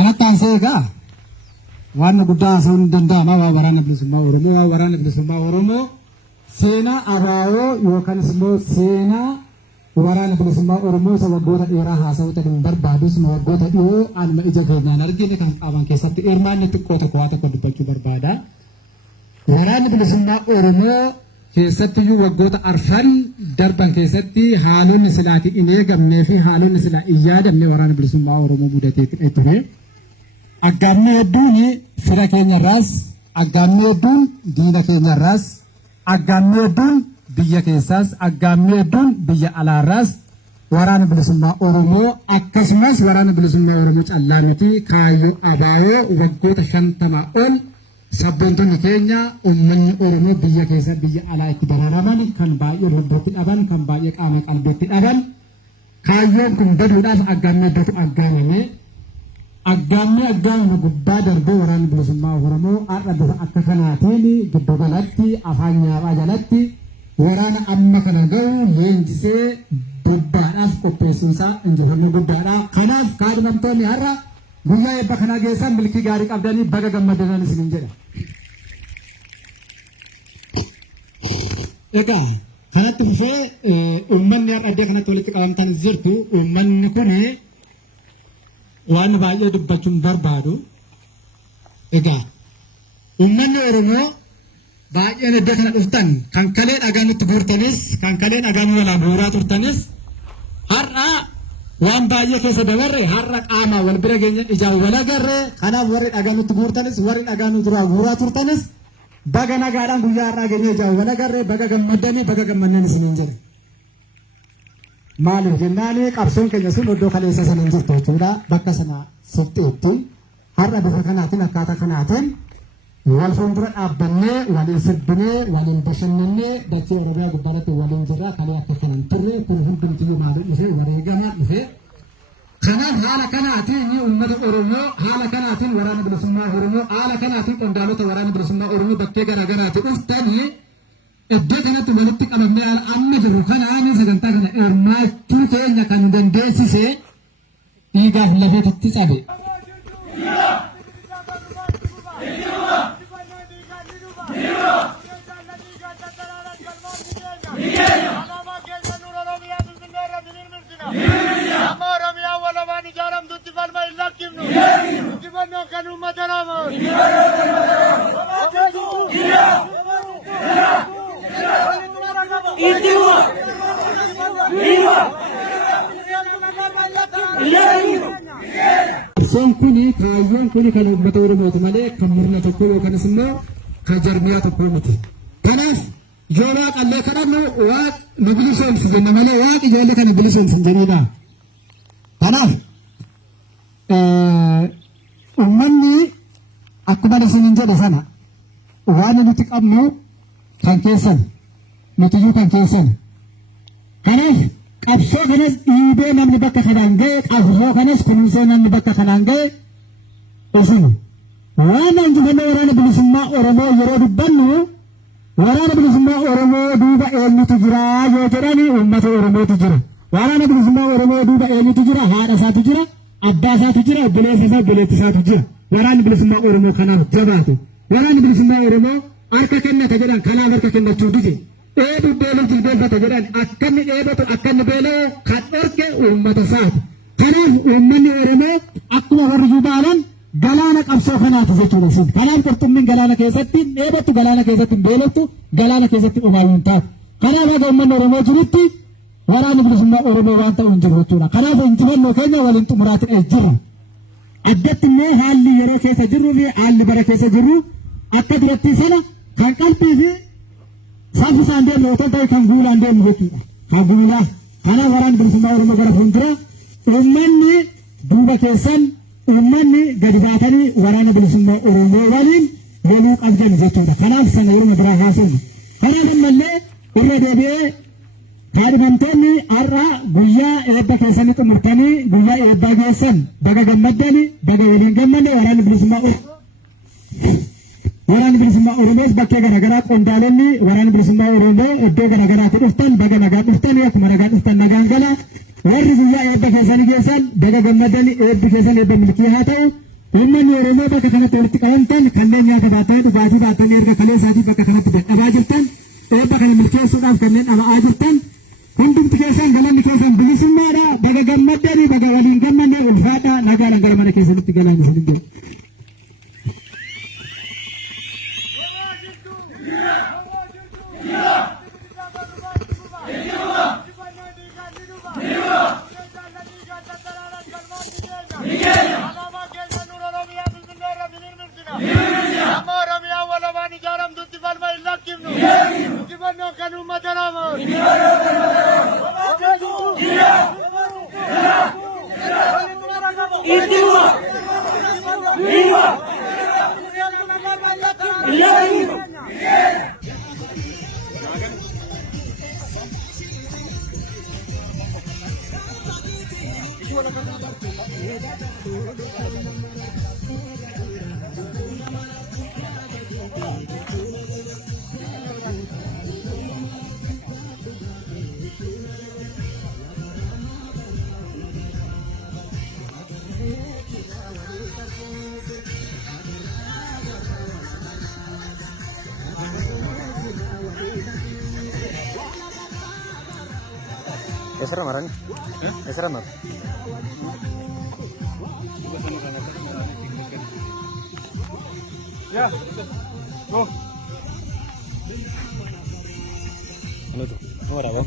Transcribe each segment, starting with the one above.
kanatti aanseegaa waan guddaa haasa'uun ni danda'ama waa waraana bilisummaa Oromoo seenaa abaaboo yookaan immoo seenaa waraana bilisummaa Oromoo isa waggoota dheeraa haasa'uu ta'uu barbaadus waggoota dhiyoo anuma ija keenyaan argine kan qaban keessatti hirmaanni xiqqoo tokko waa tokko dubbachuu barbaada. Waraanni bilisummaa Oromoo keessatti iyyuu waggoota arfan darban keessatti haalonni silaati hin eegamnee fi haalonni silaa hin yaadamne waraana bilisummaa Oromoo mudatee ture. Aggaamni hedduun fira keenyarraas, aggaamni hedduun diina keenyarraas, aggaamni hedduun biyya keessaas, aggaamni hedduun biyya alaarraas waraana bilisummaa Oromoo akkasumas waraana bilisummaa Oromoo callaa miti kaayyoo abaayoo waggoota 50 ol sabboontonni keenya uummanni Oromoo biyya keessa biyya alaa itti dararaman kan baay'ee lubbootti dhaban kan baay'ee qaama qalbiitti dhaban kaayyoon kun baduudhaaf aggaamni hedduutu aggaamame. Aggaamni gubbaa darbee waraanni bilisummaa Oromoo har'a bifa akka kanaatiin giddu galatti afaan nyaaphaa jalatti waraana amma kana gahu leenjisee bobbaadhaaf qopheessuunsaa injifannoo guddaadha. Kanaaf kaadhimamtoonni har'a guyyaa eebba kanaa geessan milkii gaarii qabdanii baga gammaddan isiniin jedha. Egaa kanatti dhufee uummanni har'a iddoo kanatti walitti qabamtan jirtu uummanni kun waan baay'ee dubbachuun barbaadu. Egaa uummanni Oromoo baay'een iddoo kana dhuftan kan kalee dhagaa nutti guurtanis kan kalee dhagaa nu walaa guuraa turtanis har'a waan baay'ee keessa dabarre har'a qaama wal bira geenya ijaan wal agarre kanaaf warri dhagaa nutti guurtanis warri dhagaa nu duraa guuraa turtanis baga nagaadhaan guyyaa har'aa geenya ijaan wal agarre baga gammaddanii baga gammanneen isiniin jedhe. Maaliif jennaan qabsoon keenya sun iddoo kaleessa sana hin jirtu jechuudha. Bakka sana sirteetti har'a bifa kanaatiin akkaataa kanaatiin wal fuuldura dhaabbannee waliin sirbinee waliin bashannannee dachee Oromiyaa gubbaatti waliin jirra kalee akka kanan turre kun hundumtiyyuu maaliif dhufee wareegama dhufee. Kanaaf haala kanaatiin uummata Oromoo haala kanaatiin waraana bilisummaa Oromoo haala kanaatiin qondaalota waraana bilisummaa Oromoo bakkee garaagaraatti dhuftanii iddoo kanatti walitti qabamee amma jiru kanaan sagantaa kana hirmaachuu keenya kan dandeessise dhiigaaf lafeetti cabe. Kaayyoon kuni kan uummata Oromooti malee kan murna tokko yookanis immoo kan jarmiyaa tokko miti. Kanaaf yoo waaqallee kadhannu waaq nu bilisoomsu jenna malee waaq ijoollee kana bilisoomsu hin jennuudha. Kanaaf uummanni akkuma isiniin jedhe sana waan nuti qabnu kan keessan nutiyyuu kan keessan. Kanaaf qabsoo kanas dhiibee namni bakka kanaan ga'e qabsoo kanas kunuunsee namni bakka kanaan ga'e isin waan injifannoo waraana bilisummaa Oromoo yeroo dubbannu waraana bilisummaa Oromoo duuba eenyutu jira yoo jedhani uummata Oromootu jira. Waraana bilisummaa Oromoo duuba eenyutu jira? Haadha isaatu jira, abbaa isaatu jira, obboleessa isaa, obboleettii isaatu jira. Waraanni bilisummaa Oromoo kanaaf jabaate. Waraanni bilisummaa Oromoo harka kennata jedhan kanaaf harka kennachuu dide. Dheebuu beeluu jilbeeffata jedhan akkanni dheebatu akkanni beela'u kan dhorke uummata isaati. Kanaaf uummanni Oromoo akkuma warri jubaalan galaana qabsoo kanaati jechuudha. Kanaaf qurxummiin galaana keessatti dheebattu galaana keessatti beelottu galaana keessatti dhumaaluun taatu. Kanaaf haga uummanni Oromoo jirutti waraanni bilisummaa Oromoo waan ta'u hin jiru jechuudha. Kanaaf injifannoo keenya waliin xumuraatiin jirra. Addatti immoo haalli yeroo keessa jirruu fi haalli bara keessa jirru akka duratti sana kan qalbii fi saffisaan deemnu otoo ta'e kan guulaan deemnu jechuudha. Kan guulaa. Kanaaf waraanni bilisummaa Oromoo gara fuuldura uummanni duuba keessan uummanni gadi baatanii waraana bilisummaa Oromoo waliin waluu qabdan jechuudha. Kanaaf sana yeroo biraa haasofna. Kanaaf ammallee irra deebi'ee kaadhimamtoonni har'a guyyaa eebba keessanii xumurtanii guyyaa eebbaa geessan baga gammaddanii baga waliin gammanne waraanni bilisummaa Oromoos bakkee garaagaraa qondaalonni waraanni bilisummaa Oromoo iddoo garaagaraatti dhuftan baga nagaa dhuftanii akkuma nagaa dhuftan nagaan gala warri guyyaa eebba keessanii geessan baga gammaddanii eebbi keessan eebba milkii haa ta'u uummanni Oromoo bakka kanatti walitti qabamtan kanneen nyaata baatan dhugaatii baatan erga kalee isaatii bakka kanatti dadhabaa jirtan eebba kana milkeessuudhaaf kanneen dhama'aa jirtan hundumti keessan galanni keessan bilisummaadha. Baga gammaddanii baga waliin gammannee ulfaadha. Nagaadhaan gara mana keessanitti galaan isin jira. Esra marah nih? Esra marah. Ya, go. Ano tuh? Ano raw?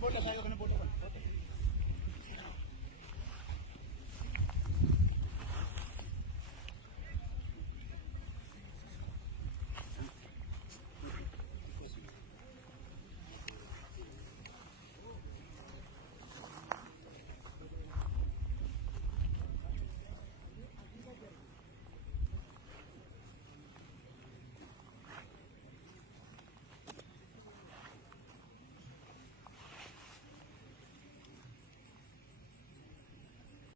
बोला